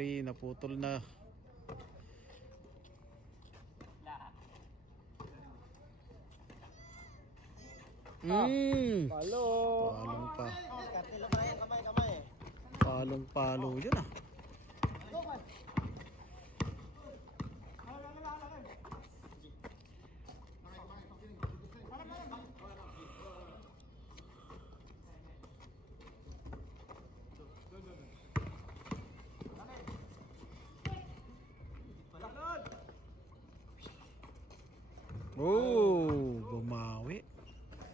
3 naputol na. Palo. Palong pa. Kamay. Palong-palo yun ah. Oh, bumawi.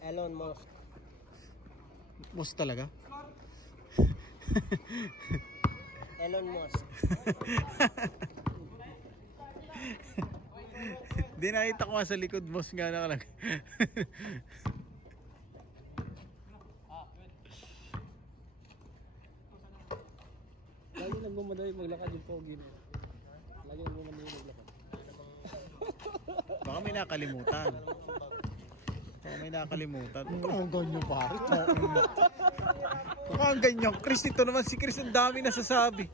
Elon Musk. Musk talaga? Elon Musk. Di nakita ko nga sa likod, boss nga nakalagay. Lagi nagmamadali maglakad yung pogi na. Lagi nagmamadali maglakad. Baka may nakalimutan. Baka ang ganyan pare. Baka ang ganyan. Chris, ito naman si Chris. Ang dami nasasabi.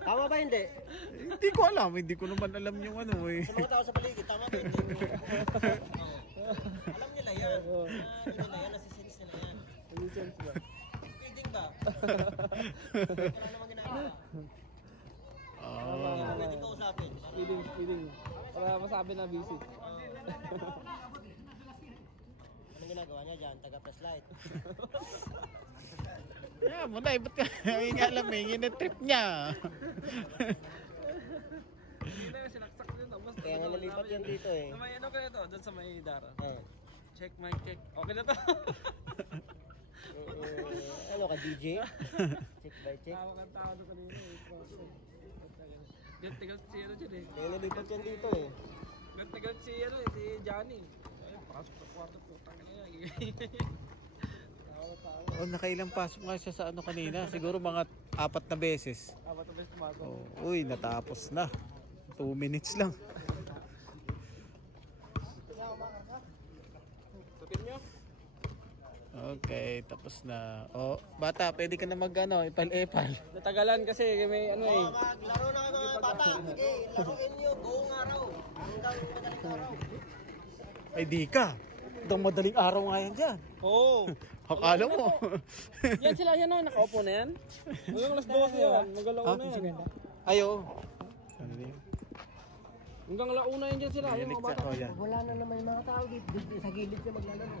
Tama ba hindi? Hindi ko alam. Hindi ko naman alam yung ano eh. Sa mga tao sa paligid, tama ba hindi? Alam nila yan. Nila yan, nasisense nila yan. Nasisense ba? Speeding ba? Wala naman ginagawa. Hindi mo pwedeng kausapin. Speeding. Para masabi na busy. Anong ginagawa niya dyan? Taga-flashlight. Yeah, muna. Ba't ka? Hindi alam eh. Yun ang trip niya. Hindi na sinaksak din. Kaya nga nalipat yan dito eh. May ano kaya to? Doon sa may Dara. Check my check. Okay na to. Ano ka, DJ? Check by check. Tawag ang tao doon kanina eh. Gantigal si ano dyan eh. Kaya nalipat yan dito eh. Gantigal si ano eh, si Johnny. Ay, pasok sa kwarto po. Tangin na yan. Oh, nakailang pasok nga siya sa ano kanina. Siguro mga 4 na beses. Apat na beses tumago. Oh, uy, natapos na. 2 minutes lang. Tutin nyo? Okay, tapos na. Oh, bata, pwede ka na mag-ano, ipal-epal. Natagalan kasi may ano eh. Maglaro na kayo mga bata. Sige, laruin nyo buong araw. Hanggang madaling araw. Ay, di ka. Itong madaling araw nga yan dyan. Oo. Akala mo. Yan sila yan o, nakaupo na yan. Hanggang alas 12 yan, hanggang launa yan. Ayo. Ano na yun? Hanggang launa yan dyan sila, yung mga bata. Oh, yan. Wala na naman yung mga tao dito. Sa gilid siya maglalaro.